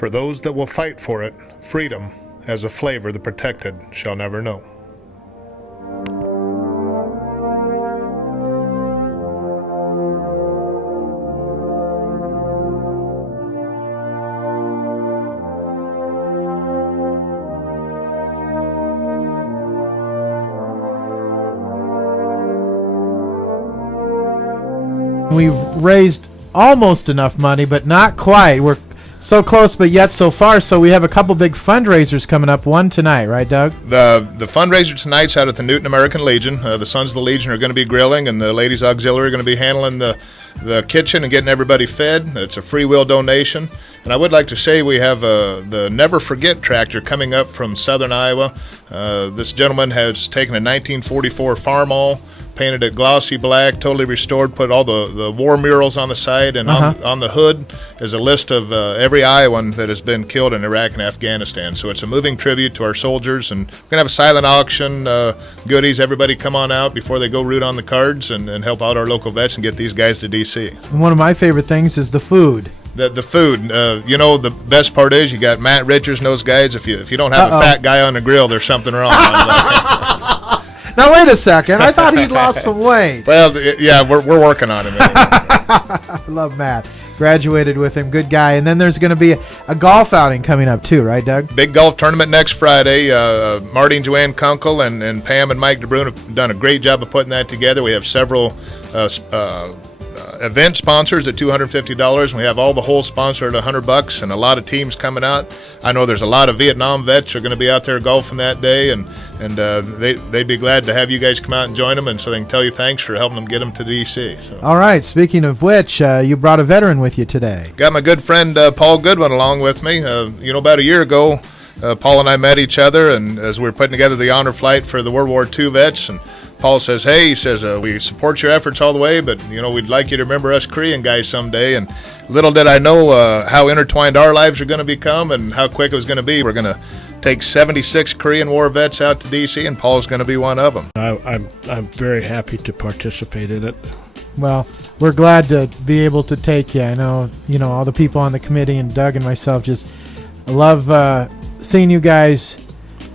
For those that will fight for it, freedom has a flavor the protected shall never know. We've raised almost enough money, but not quite. We're so close, but yet so far. So we have a couple big fundraisers coming up. One tonight, right, Doug? The fundraiser tonight's out at the Newton American Legion. The Sons of the Legion are going to be grilling, and the Ladies Auxiliary are going to be handling the kitchen and getting everybody fed. It's a free will donation. And I would like to say we have the Never Forget tractor coming up from southern Iowa. This gentleman has taken a 1944 Farmall, painted it glossy black, totally restored, put all the war murals on the side, and on the hood is a list of every Iowan that has been killed in Iraq and Afghanistan. So it's a moving tribute to our soldiers, and we're going to have a silent auction, goodies. Everybody come on out before they go root on the cards and help out our local vets and get these guys to D.C. And one of my favorite things is the food. The food, the best part is you got Matt Richards and those guys. If you don't have a fat guy on the grill, there's something wrong. Now wait a second. I thought he'd lost some weight. Well, yeah, we're working on him. I love Matt. Graduated with him, good guy. And then there's going to be a golf outing coming up too, right, Doug? Big golf tournament next Friday. Marty and Joanne Kunkel and Pam and Mike DeBrune have done a great job of putting that together. We have several event sponsors at $250, and we have all the holes sponsored at $100, and a lot of teams coming out. I know there's a lot of Vietnam vets are going to be out there golfing that day, and they'd be glad to have you guys come out and join them, and so they can tell you thanks for helping them get them to D.C. So. All right. Speaking of which, you brought a veteran with you today. Got my good friend Paul Goodwin along with me. About a year ago, Paul and I met each other, and as we were putting together the honor flight for the World War II vets, and Paul says, hey, he says, we support your efforts all the way, but, we'd like you to remember us Korean guys someday. And little did I know how intertwined our lives are going to become and how quick it was going to be. We're going to take 76 Korean War vets out to D.C., and Paul's going to be one of them. I'm very happy to participate in it. Well, we're glad to be able to take you. I know, all the people on the committee and Doug and myself just love seeing you guys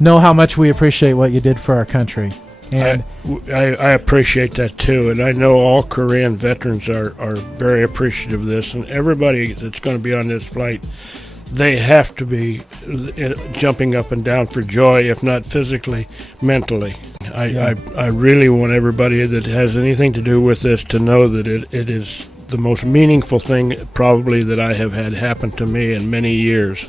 know how much we appreciate what you did for our country. And I appreciate that too, and I know all Korean veterans are very appreciative of this, and everybody that's going to be on this flight, they have to be jumping up and down for joy, if not physically, mentally. I really want everybody that has anything to do with this to know that it is the most meaningful thing probably that I have had happen to me in many years.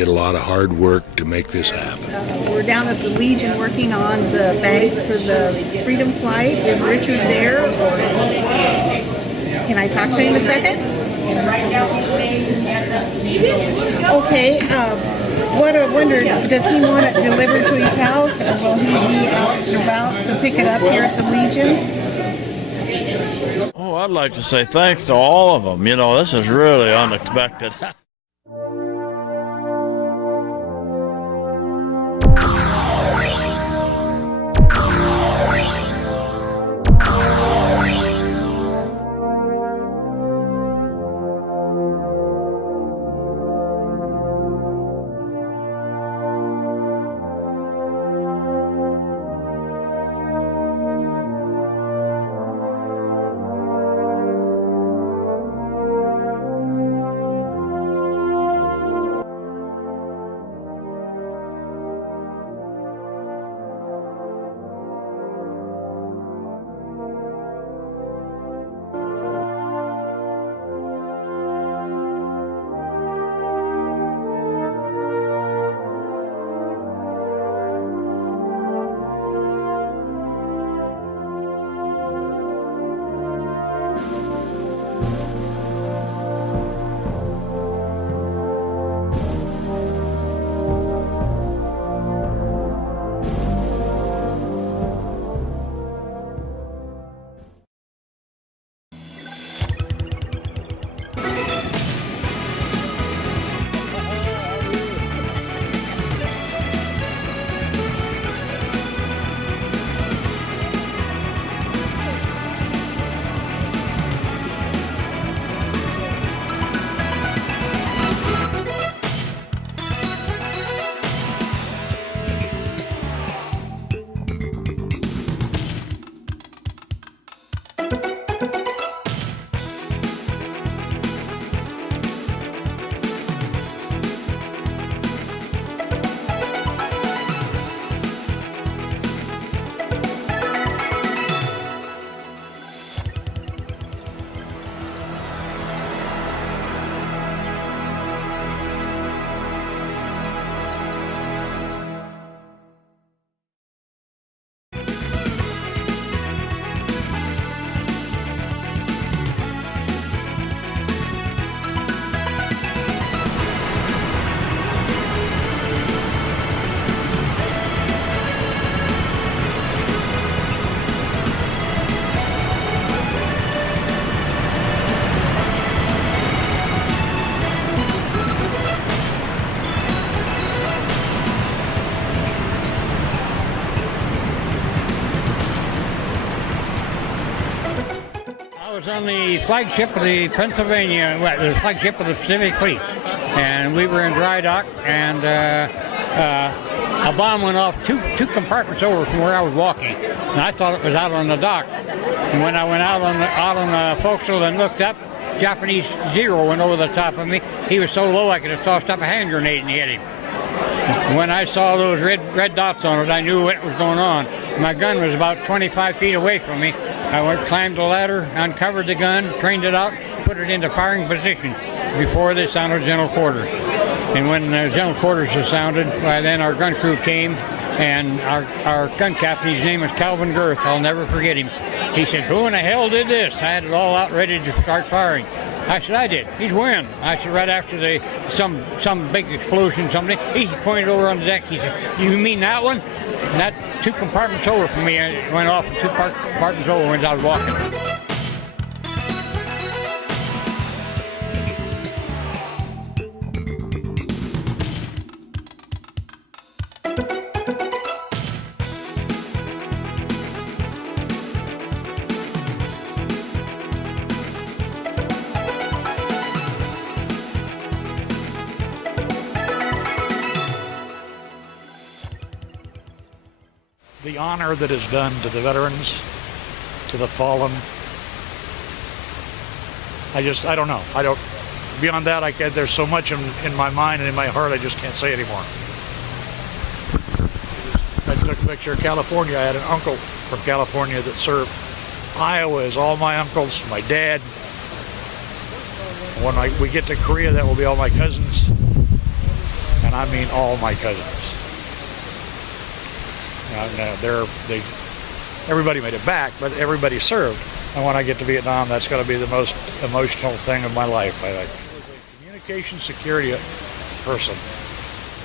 did a lot of hard work to make this happen. We're down at the Legion working on the bags for the Freedom Flight. Is Richard there? Can I talk to him a second? Okay. What I wonder, does he want it delivered to his house, or will he be out and about to pick it up here at the Legion? Oh, I'd like to say thanks to all of them. You know, this is really unexpected. I was on the flagship of the Pennsylvania, the flagship of the Pacific Fleet, and we were in dry dock, and a bomb went off two compartments over from where I was walking, and I thought it was out on the dock. And when I went out on the forecastle and looked up, Japanese Zero went over the top of me. He was so low I could have tossed up a hand grenade and hit him. When I saw those red dots on it, I knew what was going on. My gun was about 25 feet away from me. I climbed the ladder, uncovered the gun, trained it out, put it into firing position before they sounded general quarters. And when general quarters was sounded, then our gun crew came, and our gun captain, his name was Calvin Girth. I'll never forget him. He said, "Who in the hell did this?" I had it all out ready to start firing. I said, "I did." He's when? I said, right after some big explosion, something. He pointed over on the deck. He said, "You mean that one?" And that 2 compartments over from me, and it went off 2 compartments over when I was walking. The honor that is done to the veterans, to the fallen. I don't know. Beyond that, there's so much in my mind and in my heart, I just can't say anymore. I took a picture of California. I had an uncle from California that served. Iowa is all my uncles, my dad. When we get to Korea, that will be all my cousins. And and I mean all my cousins. Everybody made it back, but everybody served. And when I get to Vietnam, that's going to be the most emotional thing of my life, I think. I was a communication security person.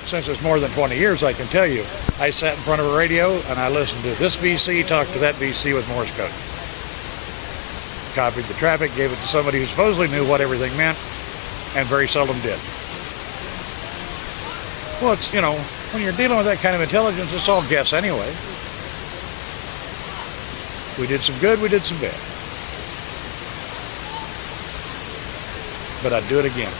Since it's more than 20 years, I can tell you, I sat in front of a radio and I listened to this VC talk to that VC with Morse code. Copied the traffic, gave it to somebody who supposedly knew what everything meant, and very seldom did. Well, it's, when you're dealing with that kind of intelligence, it's all guess anyway. We did some good, we did some bad. But I'd do it again.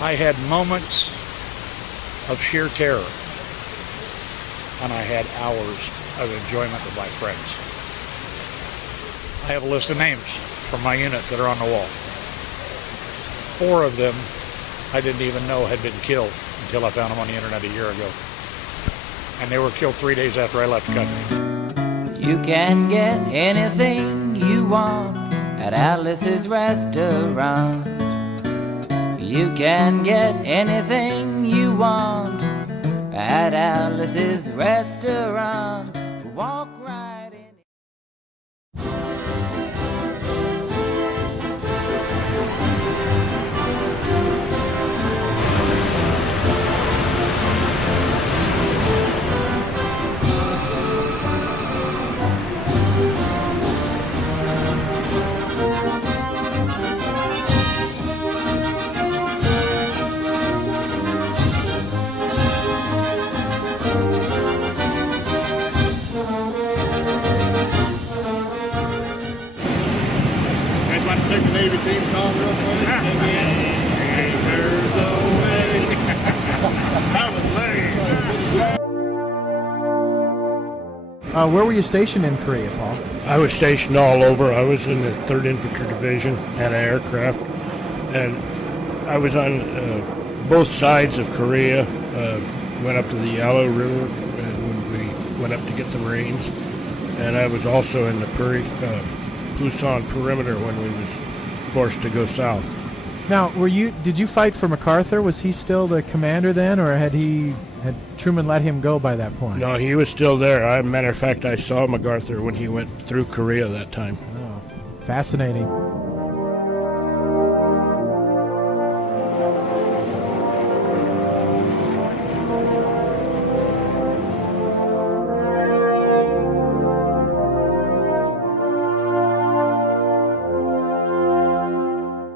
I had moments of sheer terror, and I had hours of enjoyment with my friends. I have a list of names from my unit that are on the wall. 4 of them I didn't even know had been killed until I found them on the internet a year ago. And they were killed 3 days after I left the country. You can get anything you want at Alice's restaurant. You can get anything you want at Alice's restaurant. Walk right in. Sing the Navy theme song real quick. There's a way. That was lame. Where were you stationed in Korea, Paul? I was stationed all over. I was in the 3rd Infantry Division, had an aircraft, and I was on both sides of Korea. Went up to the Yalu River when we went up to get the Marines, and I was also in the Pusan perimeter when we was forced to go south. Now, did you fight for MacArthur? Was he still the commander then, or had Truman let him go by that point? No, he was still there. Matter of fact, I saw MacArthur when he went through Korea that time. Oh, fascinating.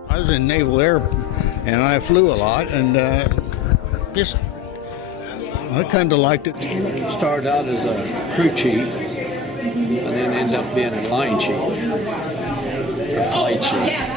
I was in Naval Air, and I flew a lot, and I kind of liked it. Started out as a crew chief, and then ended up being a line chief, or flight chief.